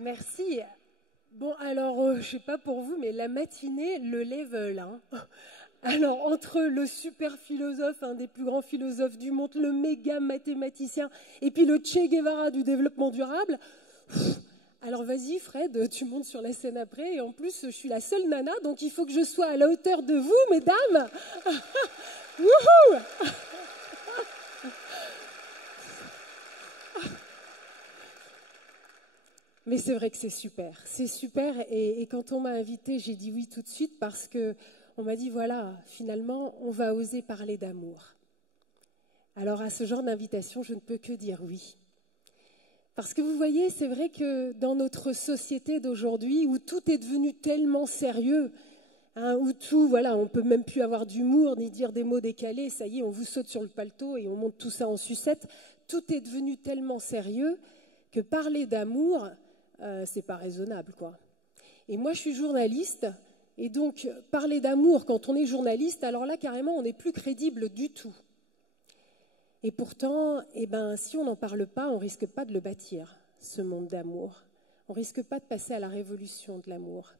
Merci. Bon, alors, je sais pas pour vous, mais la matinée, le level, hein. Alors, entre le super philosophe, un des plus grands philosophes du monde, le méga mathématicien, et puis le Che Guevara du développement durable, alors vas-y Fred, tu montes sur la scène après, et en plus, je suis la seule nana, donc il faut que je sois à la hauteur de vous, mesdames. Wouhou! Mais c'est vrai que c'est super. Et quand on m'a invitée, j'ai dit oui tout de suite parce que on m'a dit voilà, finalement, on va oser parler d'amour. Alors à ce genre d'invitation, je ne peux que dire oui. Parce que vous voyez, c'est vrai que dans notre société d'aujourd'hui, où tout est devenu tellement sérieux, hein, où tout, voilà, on peut même plus avoir d'humour ni dire des mots décalés, ça y est, on vous saute sur le paletot et on monte tout ça en sucette. Tout est devenu tellement sérieux que parler d'amour, c'est pas raisonnable, quoi. Et moi, je suis journaliste, et donc parler d'amour quand on est journaliste, alors là, carrément, on n'est plus crédible du tout. Et pourtant, eh ben, si on n'en parle pas, on risque pas de le bâtir, ce monde d'amour. On risque pas de passer à la révolution de l'amour.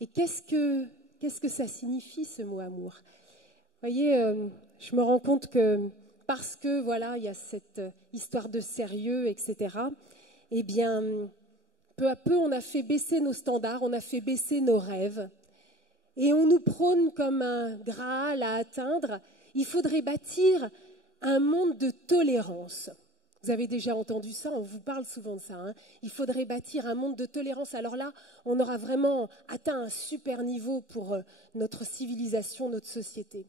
Et qu'est-ce que ça signifie, ce mot amour? Vous voyez, je me rends compte que parce que, voilà, il y a cette histoire de sérieux, etc., eh bien, peu à peu, on a fait baisser nos standards, on a fait baisser nos rêves. Et on nous prône comme un Graal à atteindre. Il faudrait bâtir un monde de tolérance. Vous avez déjà entendu ça, on vous parle souvent de ça, hein. Il faudrait bâtir un monde de tolérance. Alors là, on aura vraiment atteint un super niveau pour notre civilisation, notre société.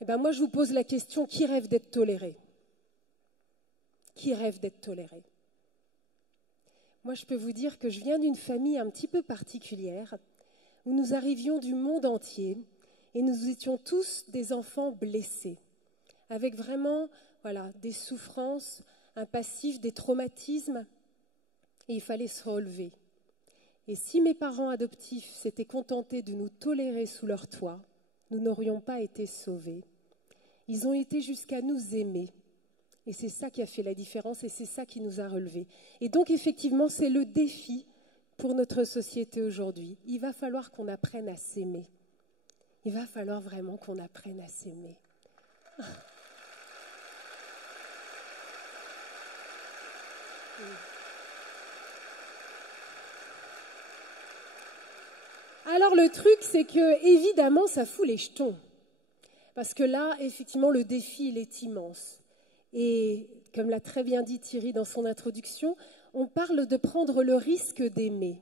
Eh bien, moi, je vous pose la question, qui rêve d'être toléré? Qui rêve d'être toléré? Moi, je peux vous dire que je viens d'une famille un petit peu particulière, où nous arrivions du monde entier, et nous étions tous des enfants blessés, avec vraiment, voilà, des souffrances, un passif, des traumatismes, et il fallait se relever. Et si mes parents adoptifs s'étaient contentés de nous tolérer sous leur toit, nous n'aurions pas été sauvés. Ils ont été jusqu'à nous aimer. Et c'est ça qui a fait la différence et c'est ça qui nous a relevés. Et donc, effectivement, c'est le défi pour notre société aujourd'hui. Il va falloir qu'on apprenne à s'aimer. Il va falloir vraiment qu'on apprenne à s'aimer. Alors, le truc, c'est que, évidemment, ça fout les jetons. Parce que là, effectivement, le défi, il est immense. Et comme l'a très bien dit Thierry dans son introduction, on parle de prendre le risque d'aimer.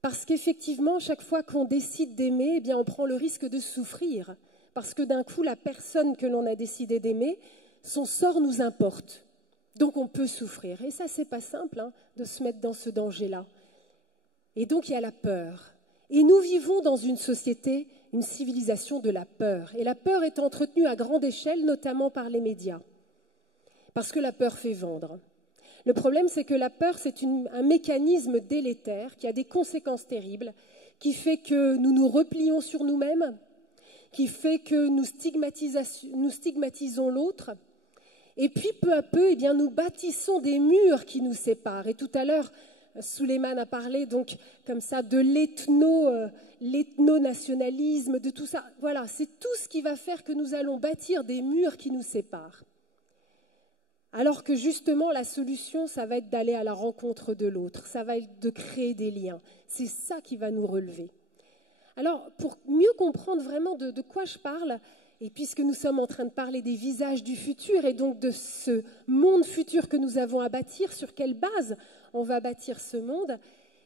Parce qu'effectivement, chaque fois qu'on décide d'aimer, eh bien, on prend le risque de souffrir. Parce que d'un coup, la personne que l'on a décidé d'aimer, son sort nous importe. Donc on peut souffrir. Et ça, c'est pas simple, hein, de se mettre dans ce danger-là. Et donc il y a la peur. Et nous vivons dans une société, une civilisation de la peur. Et la peur est entretenue à grande échelle, notamment par les médias. Parce que la peur fait vendre. Le problème, c'est que la peur, c'est un mécanisme délétère qui a des conséquences terribles, qui fait que nous nous replions sur nous-mêmes, qui fait que nous stigmatisons l'autre. Et puis, peu à peu, eh bien, nous bâtissons des murs qui nous séparent. Et tout à l'heure, Souleymane a parlé donc comme ça de l'ethno-nationalisme, de tout ça. Voilà, c'est tout ce qui va faire que nous allons bâtir des murs qui nous séparent. Alors que justement, la solution, ça va être d'aller à la rencontre de l'autre, ça va être de créer des liens. C'est ça qui va nous relever. Alors, pour mieux comprendre vraiment de quoi je parle, et puisque nous sommes en train de parler des visages du futur et donc de ce monde futur que nous avons à bâtir, sur quelle base on va bâtir ce monde,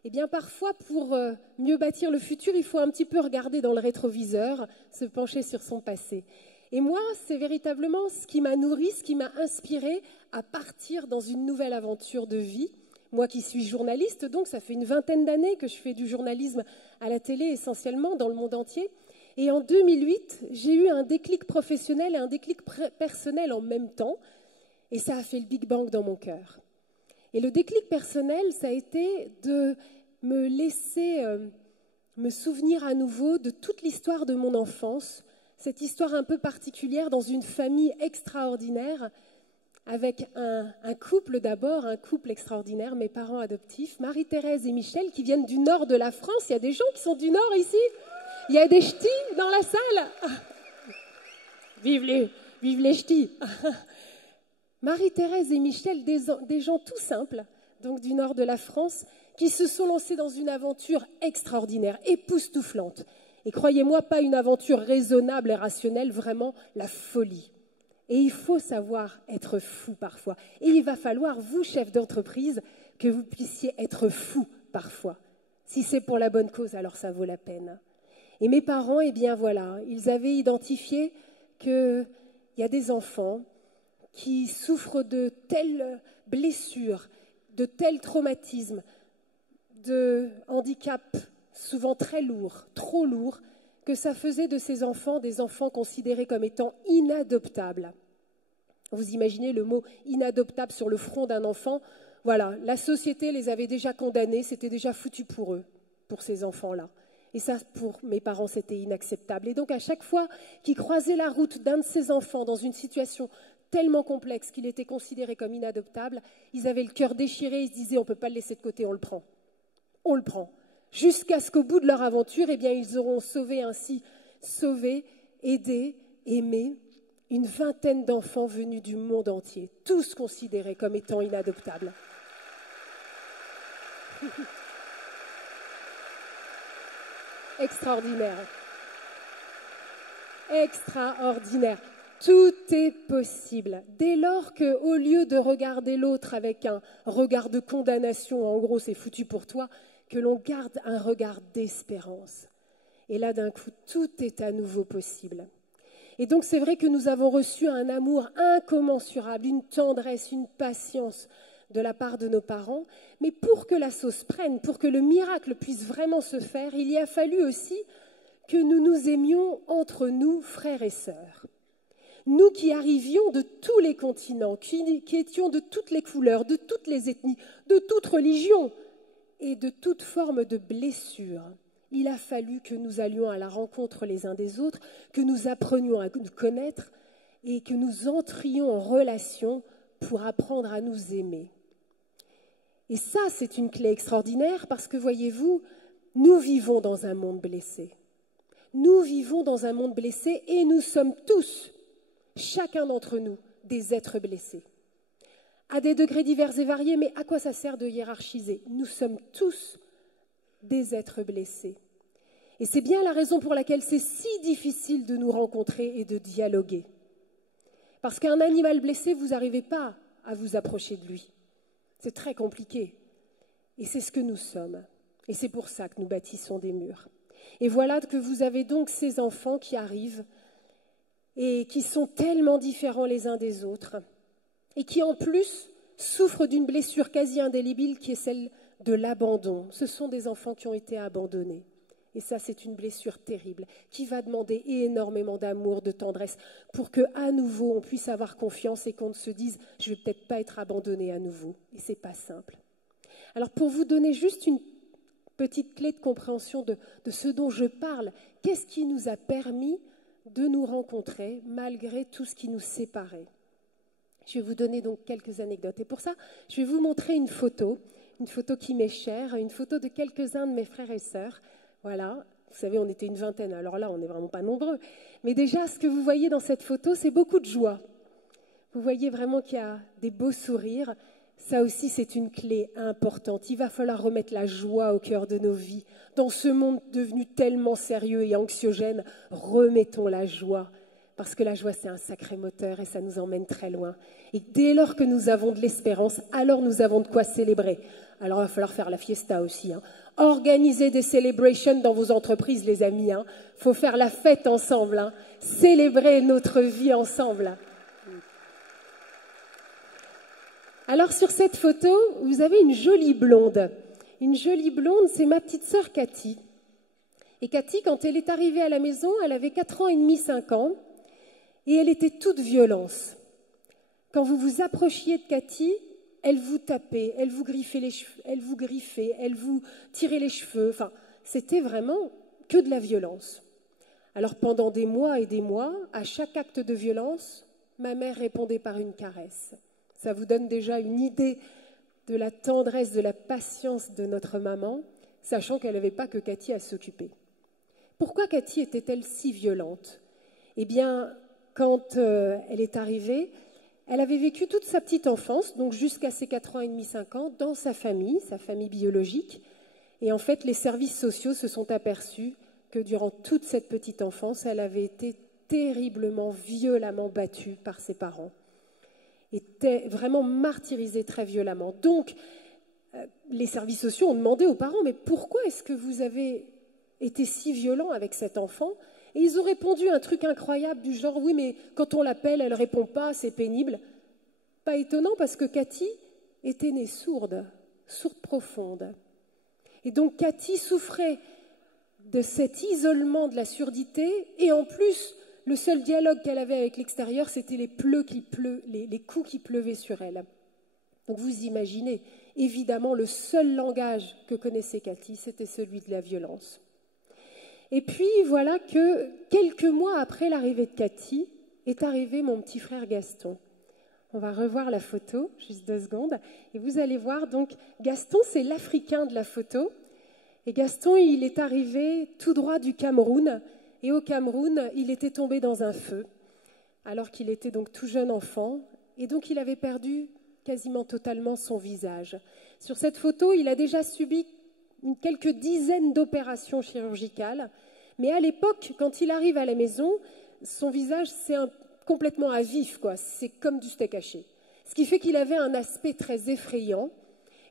eh bien parfois pour mieux bâtir le futur, il faut un petit peu regarder dans le rétroviseur, se pencher sur son passé. Et moi, c'est véritablement ce qui m'a nourri, ce qui m'a inspiré à partir dans une nouvelle aventure de vie. Moi qui suis journaliste, donc ça fait une vingtaine d'années que je fais du journalisme à la télé essentiellement dans le monde entier. Et en 2008, j'ai eu un déclic professionnel et un déclic personnel en même temps. Et ça a fait le Big Bang dans mon cœur. Et le déclic personnel, ça a été de me laisser me souvenir à nouveau de toute l'histoire de mon enfance, cette histoire un peu particulière dans une famille extraordinaire, avec un couple d'abord, un couple extraordinaire, mes parents adoptifs, Marie-Thérèse et Michel, qui viennent du nord de la France. Il y a des gens qui sont du nord ici. Il y a des ch'tis dans la salle. Vive les ch'tis. Marie-Thérèse et Michel, des gens tout simples, donc du nord de la France, qui se sont lancés dans une aventure extraordinaire, époustouflante. Et croyez-moi, pas une aventure raisonnable et rationnelle, vraiment la folie. Et il faut savoir être fou parfois. Et il va falloir, vous, chef d'entreprise, que vous puissiez être fou parfois. Si c'est pour la bonne cause, alors ça vaut la peine. Et mes parents, eh bien voilà, ils avaient identifié qu'il y a des enfants qui souffrent de telles blessures, de tels traumatismes, de handicaps souvent très lourds, trop lourds, que ça faisait de ces enfants des enfants considérés comme étant inadoptables. Vous imaginez le mot inadoptable sur le front d'un enfant. Voilà, la société les avait déjà condamnés, c'était déjà foutu pour eux, pour ces enfants-là. Et ça, pour mes parents, c'était inacceptable. Et donc, à chaque fois qu'ils croisaient la route d'un de ces enfants dans une situation tellement complexe qu'il était considéré comme inadoptable, ils avaient le cœur déchiré, ils se disaient, on ne peut pas le laisser de côté, on le prend. On le prend. Jusqu'à ce qu'au bout de leur aventure, eh bien, ils auront sauvé, aidé, aimé une vingtaine d'enfants venus du monde entier, tous considérés comme étant inadoptables. Extraordinaire. Extraordinaire. Tout est possible. Dès lors qu'au lieu de regarder l'autre avec un regard de condamnation, en gros c'est foutu pour toi, que l'on garde un regard d'espérance. Et là, d'un coup, tout est à nouveau possible. Et donc, c'est vrai que nous avons reçu un amour incommensurable, une tendresse, une patience de la part de nos parents. Mais pour que la sauce prenne, pour que le miracle puisse vraiment se faire, il y a fallu aussi que nous nous aimions entre nous, frères et sœurs. Nous qui arrivions de tous les continents, qui étions de toutes les couleurs, de toutes les ethnies, de toute religion, et de toute forme de blessure, il a fallu que nous allions à la rencontre les uns des autres, que nous apprenions à nous connaître et que nous entrions en relation pour apprendre à nous aimer. Et ça, c'est une clé extraordinaire parce que, voyez-vous, nous vivons dans un monde blessé. Nous vivons dans un monde blessé et nous sommes tous, chacun d'entre nous, des êtres blessés. À des degrés divers et variés, mais à quoi ça sert de hiérarchiser? Nous sommes tous des êtres blessés. Et c'est bien la raison pour laquelle c'est si difficile de nous rencontrer et de dialoguer. Parce qu'un animal blessé, vous n'arrivez pas à vous approcher de lui. C'est très compliqué. Et c'est ce que nous sommes. Et c'est pour ça que nous bâtissons des murs. Et voilà que vous avez donc ces enfants qui arrivent et qui sont tellement différents les uns des autres. Et qui en plus souffrent d'une blessure quasi indélébile qui est celle de l'abandon. Ce sont des enfants qui ont été abandonnés. Et ça, c'est une blessure terrible qui va demander énormément d'amour, de tendresse pour qu'à nouveau on puisse avoir confiance et qu'on se dise « je ne vais peut-être pas être abandonné à nouveau ». Et ce n'est pas simple. Alors pour vous donner juste une petite clé de compréhension de ce dont je parle, qu'est-ce qui nous a permis de nous rencontrer malgré tout ce qui nous séparait ? Je vais vous donner donc quelques anecdotes. Et pour ça, je vais vous montrer une photo qui m'est chère, une photo de quelques-uns de mes frères et sœurs. Voilà, vous savez, on était une vingtaine, alors là, on n'est vraiment pas nombreux. Mais déjà, ce que vous voyez dans cette photo, c'est beaucoup de joie. Vous voyez vraiment qu'il y a des beaux sourires. Ça aussi, c'est une clé importante. Il va falloir remettre la joie au cœur de nos vies. Dans ce monde devenu tellement sérieux et anxiogène, remettons la joie. Parce que la joie, c'est un sacré moteur et ça nous emmène très loin. Et dès lors que nous avons de l'espérance, alors nous avons de quoi célébrer. Alors il va falloir faire la fiesta aussi. Organisez des celebrations dans vos entreprises, les amis. Il faut faire la fête ensemble. Célébrer notre vie ensemble. Alors sur cette photo, vous avez une jolie blonde. Une jolie blonde, c'est ma petite sœur Cathy. Et Cathy, quand elle est arrivée à la maison, elle avait 4 ans et demi, 5 ans. Et elle était toute violence. Quand vous vous approchiez de Cathy, elle vous tapait, elle vous griffait les cheveux, elle vous tirait les cheveux. Enfin, c'était vraiment que de la violence. Alors pendant des mois et des mois, à chaque acte de violence, ma mère répondait par une caresse. Ça vous donne déjà une idée de la tendresse, de la patience de notre maman, sachant qu'elle n'avait pas que Cathy à s'occuper. Pourquoi Cathy était-elle si violente? Eh bien, quand elle est arrivée, elle avait vécu toute sa petite enfance, donc jusqu'à ses 4 ans et demi, 5 ans, dans sa famille biologique. Et en fait, les services sociaux se sont aperçus que durant toute cette petite enfance, elle avait été terriblement, violemment battue par ses parents. Était vraiment martyrisée très violemment. Donc, les services sociaux ont demandé aux parents, mais pourquoi est-ce que vous avez été si violent avec cet enfant? Et ils ont répondu un truc incroyable du genre, oui, mais quand on l'appelle, elle ne répond pas, c'est pénible. Pas étonnant parce que Cathy était née sourde, sourde profonde. Et donc Cathy souffrait de cet isolement de la surdité et en plus, le seul dialogue qu'elle avait avec l'extérieur, c'était les coups qui pleuvaient sur elle. Donc vous imaginez, évidemment, le seul langage que connaissait Cathy, c'était celui de la violence. Et puis voilà que quelques mois après l'arrivée de Cathy, est arrivé mon petit frère Gaston. On va revoir la photo, juste 2 secondes, et vous allez voir, donc Gaston, c'est l'Africain de la photo, et Gaston, il est arrivé tout droit du Cameroun, et au Cameroun, il était tombé dans un feu, alors qu'il était donc tout jeune enfant, et donc il avait perdu quasiment totalement son visage. Sur cette photo, il a déjà subi quelques dizaines d'opérations chirurgicales, mais à l'époque, quand il arrive à la maison, son visage, c'est complètement à vif, quoi. C'est comme du steak haché. Ce qui fait qu'il avait un aspect très effrayant,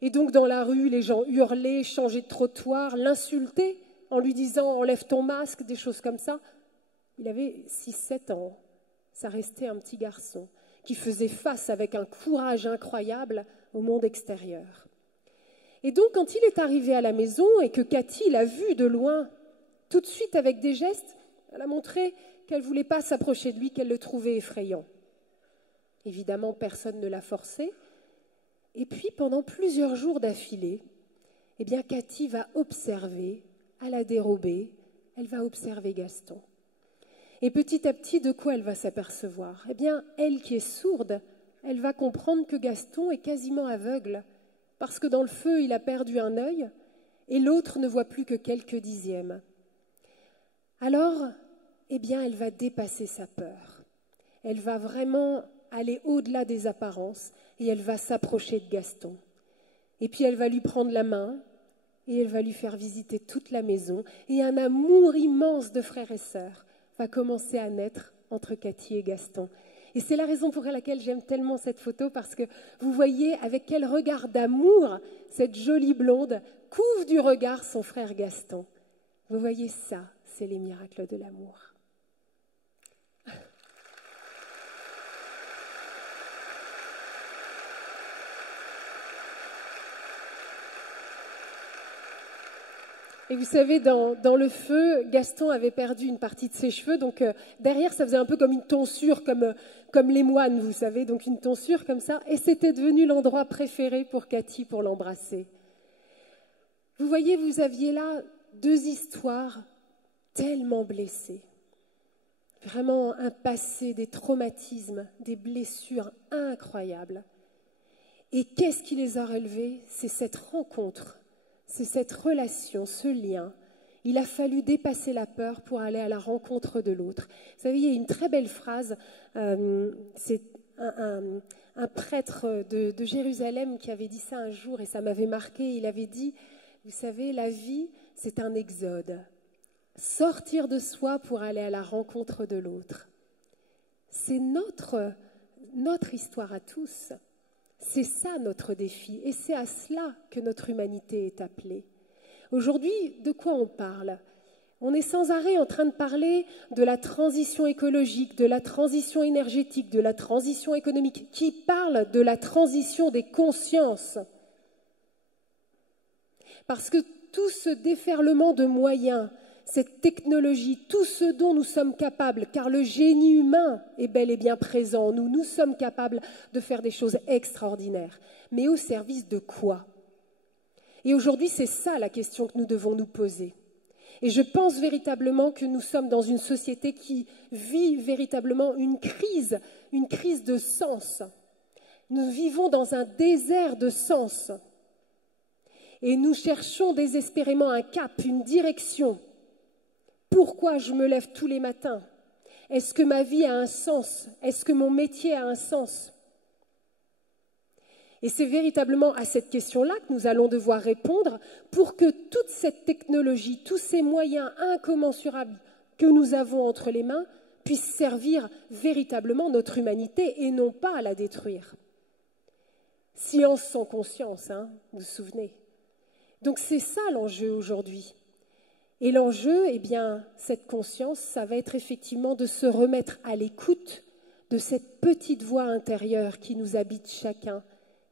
et donc dans la rue, les gens hurlaient, changeaient de trottoir, l'insultaient en lui disant « enlève ton masque », des choses comme ça. Il avait 6-7 ans, ça restait un petit garçon qui faisait face avec un courage incroyable au monde extérieur. Et donc, quand il est arrivé à la maison et que Cathy l'a vu de loin, tout de suite, avec des gestes, elle a montré qu'elle ne voulait pas s'approcher de lui, qu'elle le trouvait effrayant. Évidemment, personne ne l'a forcé. Et puis, pendant plusieurs jours d'affilée, eh bien, Cathy va observer, à la dérobée, elle va observer Gaston. Et petit à petit, de quoi elle va s'apercevoir? Eh bien, elle qui est sourde, elle va comprendre que Gaston est quasiment aveugle, parce que dans le feu, il a perdu un œil et l'autre ne voit plus que quelques dixièmes. Alors, eh bien, elle va dépasser sa peur. Elle va vraiment aller au-delà des apparences et elle va s'approcher de Gaston. Et puis, elle va lui prendre la main et elle va lui faire visiter toute la maison. Et un amour immense de frères et sœurs va commencer à naître entre Cathy et Gaston. Et c'est la raison pour laquelle j'aime tellement cette photo, parce que vous voyez avec quel regard d'amour cette jolie blonde couvre du regard son frère Gaston. Vous voyez ça, c'est les miracles de l'amour. Et vous savez, dans le feu, Gaston avait perdu une partie de ses cheveux, donc derrière, ça faisait un peu comme une tonsure, comme les moines, vous savez, donc une tonsure comme ça, et c'était devenu l'endroit préféré pour Cathy pour l'embrasser. Vous voyez, vous aviez là 2 histoires tellement blessées, vraiment un passé, des traumatismes, des blessures incroyables. Et qu'est-ce qui les a relevées? C'est cette rencontre. C'est cette relation, ce lien. Il a fallu dépasser la peur pour aller à la rencontre de l'autre. Vous savez, il y a une très belle phrase, c'est un prêtre de Jérusalem qui avait dit ça un jour et ça m'avait marqué. Il avait dit, vous savez, la vie, c'est un exode. Sortir de soi pour aller à la rencontre de l'autre. C'est notre histoire à tous. C'est ça notre défi et c'est à cela que notre humanité est appelée. Aujourd'hui, de quoi on parle? On est sans arrêt en train de parler de la transition écologique, de la transition énergétique, de la transition économique. Qui parle de la transition des consciences? Parce que tout ce déferlement de moyens, cette technologie, tout ce dont nous sommes capables, car le génie humain est bel et bien présent en nous, nous sommes capables de faire des choses extraordinaires. Mais au service de quoi? Et aujourd'hui, c'est ça la question que nous devons nous poser. Et je pense véritablement que nous sommes dans une société qui vit véritablement une crise de sens. Nous vivons dans un désert de sens. Et nous cherchons désespérément un cap, une direction. Pourquoi je me lève tous les matins? Est-ce que ma vie a un sens? Est-ce que mon métier a un sens? Et c'est véritablement à cette question-là que nous allons devoir répondre pour que toute cette technologie, tous ces moyens incommensurables que nous avons entre les mains puissent servir véritablement notre humanité et non pas à la détruire. Science sans conscience, hein, vous vous souvenez. Donc c'est ça l'enjeu aujourd'hui. Et l'enjeu, eh bien, cette conscience, ça va être effectivement de se remettre à l'écoute de cette petite voix intérieure qui nous habite chacun,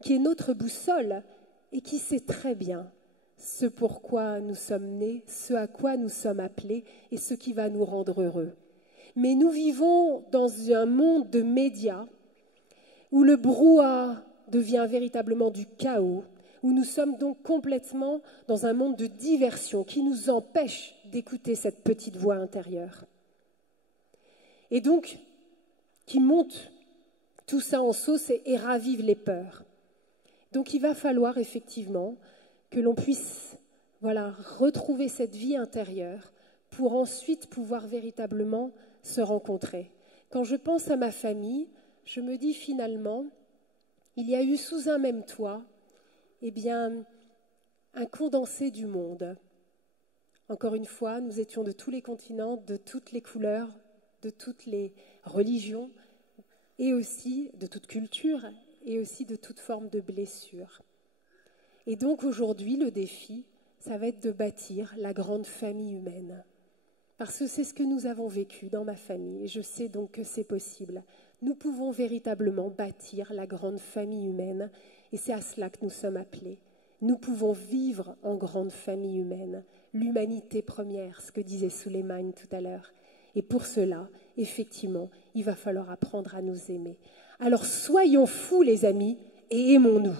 qui est notre boussole et qui sait très bien ce pourquoi nous sommes nés, ce à quoi nous sommes appelés et ce qui va nous rendre heureux. Mais nous vivons dans un monde de médias où le brouhaha devient véritablement du chaos, où nous sommes donc complètement dans un monde de diversion qui nous empêche d'écouter cette petite voix intérieure. Et donc, qui monte tout ça en sauce et ravive les peurs. Donc il va falloir effectivement que l'on puisse retrouver cette vie intérieure pour ensuite pouvoir véritablement se rencontrer. Quand je pense à ma famille, je me dis finalement, il y a eu sous un même toit, eh bien, un condensé du monde. Encore une fois, nous étions de tous les continents, de toutes les couleurs, de toutes les religions, et aussi de toute culture, et aussi de toute forme de blessure. Et donc aujourd'hui, le défi, ça va être de bâtir la grande famille humaine. Parce que c'est ce que nous avons vécu dans ma famille, et je sais donc que c'est possible. Nous pouvons véritablement bâtir la grande famille humaine, et c'est à cela que nous sommes appelés. Nous pouvons vivre en grande famille humaine, l'humanité première, ce que disait Suleiman tout à l'heure. Et pour cela, effectivement, il va falloir apprendre à nous aimer. Alors soyons fous, les amis, et aimons-nous.